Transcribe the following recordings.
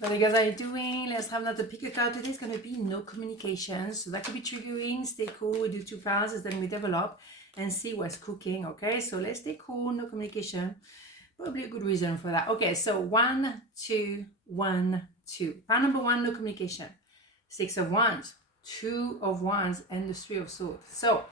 But you guys are doing, let's have another pick a card. Today is going to be no communication. So that could be triggering. Stay cool. We do 2 phases, then we develop and see what's cooking. Okay, so let's stay cool. No communication. Probably a good reason for that. Okay, so 1, 2, 1, 2. Pile number 1, no communication. 6 of Wands, 2 of Wands, and the 3 of Swords. So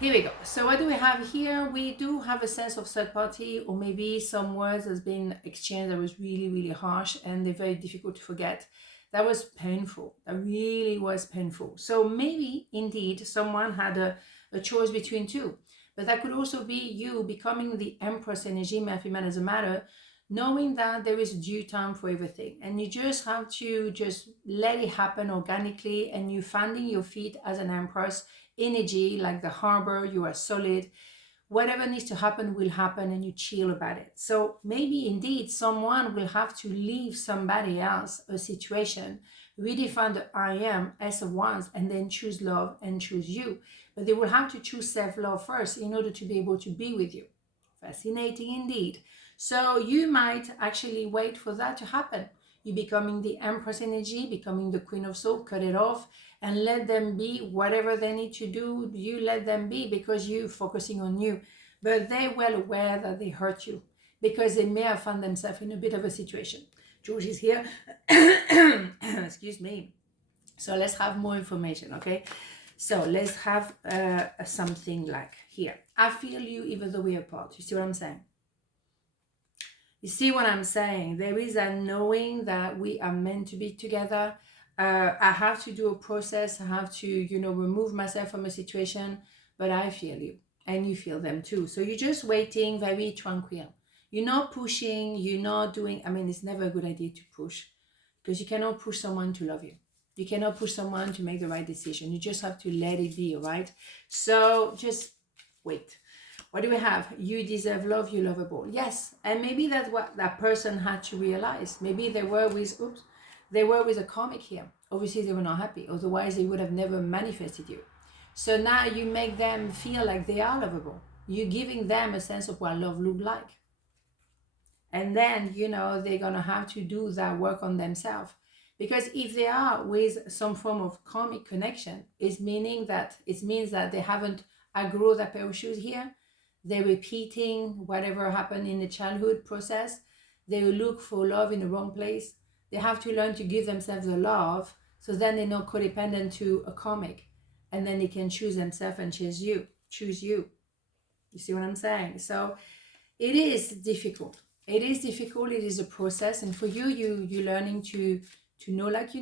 here we go. So what do we have here? We do have a sense of third party, or maybe some words has been exchanged that was really, really harsh and they're very difficult to forget. That was painful. That really was painful. So maybe indeed someone had a choice between two. But that could also be you becoming the Empress energy, man as a matter, knowing that there is due time for everything. And you just have to just let it happen organically, and you finding your feet as an Empress energy, like the harbor, you are solid. Whatever needs to happen will happen, and you chill about it. So maybe indeed someone will have to leave somebody else, a situation, redefine the I am, S of Wands, and then choose love and choose you. But they will have to choose self-love first in order to be able to be with you. Fascinating indeed. So you might actually wait for that to happen. You becoming the Empress energy, becoming the Queen of Swords, cut it off and let them be whatever they need to do. You let them be because you're focusing on you. But they're well aware that they hurt you because they may have found themselves in a bit of a situation. George is here. Excuse me. So let's have more information, okay? So let's have something like here. I feel you even though we're apart. You see what I'm saying? You see what I'm saying? There is a knowing that we are meant to be together. I have to do a process. I have to, remove myself from a situation, but I feel you and you feel them too. So you're just waiting, very tranquil. You're not pushing, you're not doing, it's never a good idea to push because you cannot push someone to love you. You cannot push someone to make the right decision. You just have to let it be, all right? So just wait. What do we have? You deserve love, you're lovable. Yes, and maybe that's what that person had to realize. Maybe they were with a karmic here. Obviously, they were not happy. Otherwise, they would have never manifested you. So now you make them feel like they are lovable. You're giving them a sense of what love looks like. And then, they're going to have to do that work on themselves. Because if they are with some form of karmic connection, it means that they haven't outgrown that pair of shoes here. They're repeating whatever happened in the childhood process. They will look for love in the wrong place. They have to learn to give themselves the love, so then they're not codependent to a karmic. And then they can choose themselves and choose you. You see what I'm saying? So it is difficult. It is a process. And for you're learning to know like you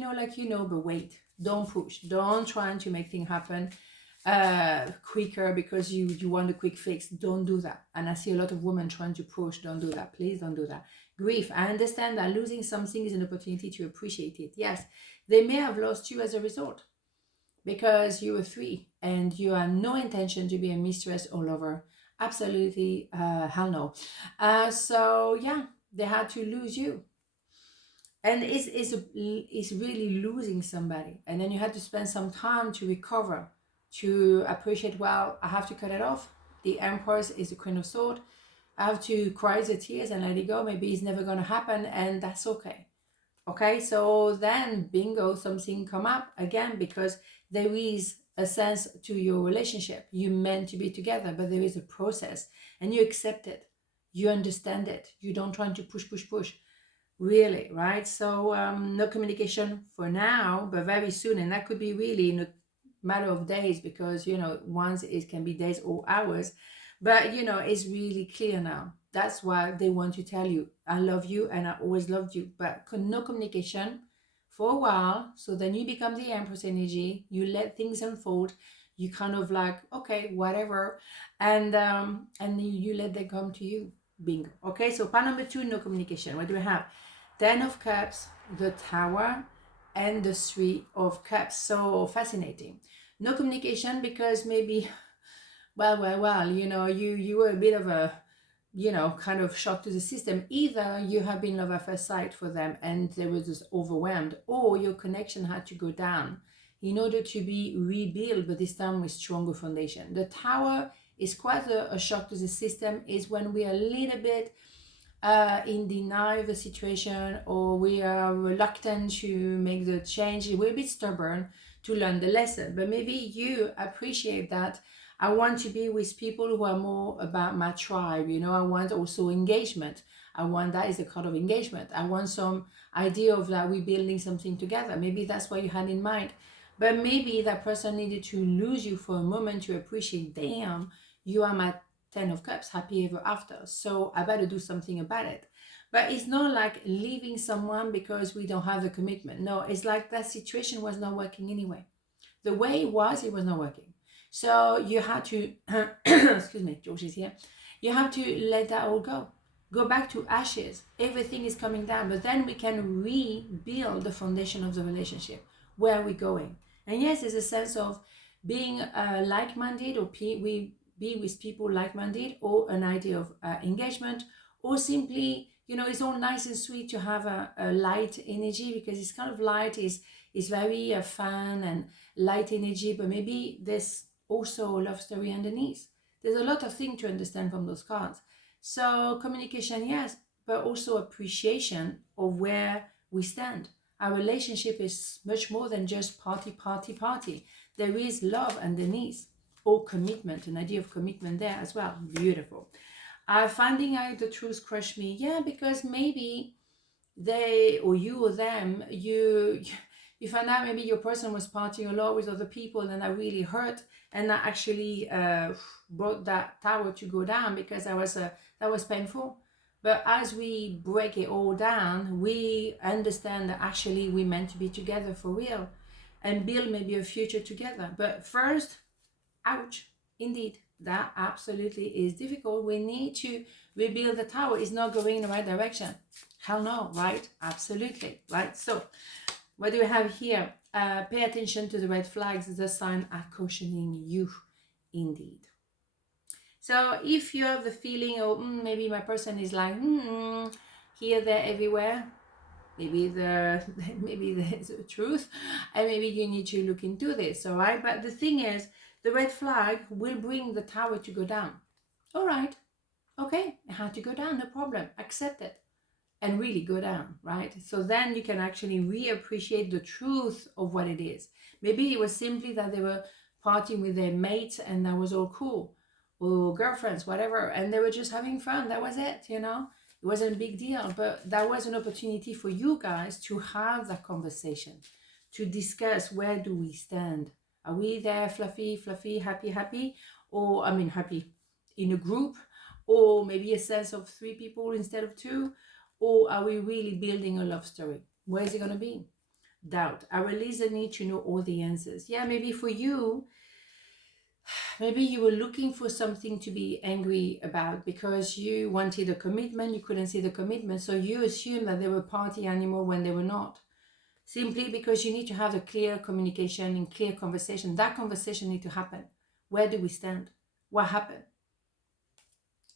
know, but wait. Don't push. Don't try to make things happen quicker because you want a quick fix. Don't do that. And I see a lot of women trying to push. Don't do that. Please don't do that. Grief. I understand that losing something is an opportunity to appreciate it. Yes, they may have lost you as a result because you were free and you have no intention to be a mistress or lover. Absolutely, hell no. So yeah, they had to lose you. And it's really losing somebody. And then you had to spend some time to recover, to appreciate, well, I have to cut it off. The Empress is the Queen of Swords. I have to cry the tears and let it go. Maybe it's never going to happen, and that's okay. Okay, so then bingo, something come up again because there is a sense to your relationship. You're meant to be together, but there is a process and you accept it. You understand it. You don't try to push. Really, right? So no communication for now, but very soon. And that could be really in a matter of days because, once it can be days or hours. But, it's really clear now. That's why they want to tell you, I love you and I always loved you. But no communication for a while. So then you become the Empress energy. You let things unfold. You kind of like, okay, whatever. And you let them come to you. Bingo. Okay, so part number 2, no communication. What do we have? 10 of Cups, the Tower, and the 3 of Cups. So fascinating. No communication because maybe, well, you were a bit of a, kind of shock to the system. Either you have been love at first sight for them and they were just overwhelmed, or your connection had to go down in order to be rebuilt, but this time with stronger foundation. The Tower is quite a shock to the system. Is when we are a little bit in denial of the situation, or we are reluctant to make the change. We're a bit stubborn to learn the lesson. But maybe you appreciate that I want to be with people who are more about my tribe. You know, I want also engagement. I want, that is a kind of engagement. I want some idea of that we're building something together. Maybe that's what you had in mind. But maybe that person needed to lose you for a moment to appreciate, damn, you are my 10 of Cups, happy ever after. So I better do something about it. But it's not like leaving someone because we don't have the commitment. No, it's like that situation was not working anyway. The way it was not working. So you had to, excuse me, George is here. You have to let that all go. Go back to ashes. Everything is coming down, but then we can rebuild the foundation of the relationship. Where are we going? And yes, there's a sense of being like-minded, or we be with people like-minded, or an idea of engagement, or simply, you know, it's all nice and sweet to have a light energy, because it's kind of light is very fun and light energy, but maybe there's also a love story underneath. There's a lot of things to understand from those cards. So communication, yes, but also appreciation of where we stand. Our relationship is much more than just party, party, party. There is love underneath, or commitment, an idea of commitment there as well. Beautiful. Finding out the truth crushed me. Yeah, because maybe they, or you or them, you find out maybe your person was partying a lot with other people, and that really hurt, and that actually brought that tower to go down, because that was painful. But as we break it all down, we understand that actually we meant to be together for real and build maybe a future together. But first, ouch, indeed, that absolutely is difficult. We need to rebuild the tower. It's not going in the right direction. Hell no, right? Absolutely, right? So what do we have here? Pay attention to the red flags. The sign are cautioning you, indeed. So if you have the feeling, oh, maybe my person is like, here, there, everywhere, maybe there's a truth, and maybe you need to look into this, all right? But the thing is, the red flag will bring the tower to go down. All right, okay, it had to go down, no problem, accept it, and really go down, right? So then you can actually reappreciate the truth of what it is. Maybe it was simply that they were partying with their mates and that was all cool, or girlfriends, whatever, and they were just having fun. That was it, you know? It wasn't a big deal, but that was an opportunity for you guys to have that conversation, to discuss, where do we stand? Are we there fluffy, fluffy, happy, happy? Or, I mean, happy in a group, or maybe a sense of 3 people instead of 2? Or are we really building a love story? Where is it going to be? Doubt. I release the need to know all the answers. Yeah, maybe for you, maybe you were looking for something to be angry about because you wanted a commitment, you couldn't see the commitment, so you assumed that they were party animal when they were not. Simply because you need to have a clear communication and clear conversation. That conversation needs to happen. Where do we stand? What happened?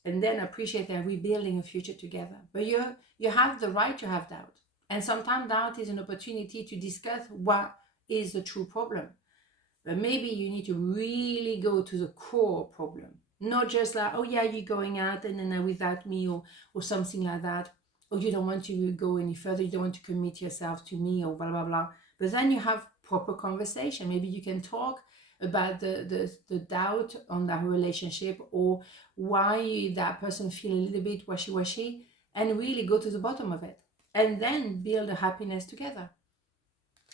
And then appreciate that we're building a future together. But you have the right to have doubt. And sometimes doubt is an opportunity to discuss what is the true problem. But maybe you need to really go to the core problem. Not just like, oh yeah, you're going out and then without me, or something like that. Or you don't want to go any further, you don't want to commit yourself to me, or blah, blah, blah. But then you have proper conversation. Maybe you can talk about the doubt on that relationship, or why that person feel a little bit washy-washy, and really go to the bottom of it. And then build a happiness together.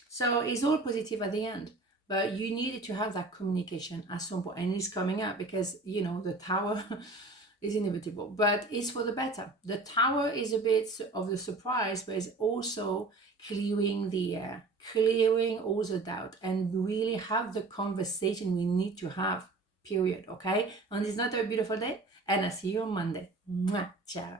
So it's all positive at the end. But you needed to have that communication at some point, and it's coming up because, you know, the tower is inevitable, but it's for the better. The tower is a bit of the surprise, but it's also clearing the air, clearing all the doubt, and really have the conversation we need to have, period, okay? And it's not a beautiful day, and I see you on Monday. Mwah, ciao.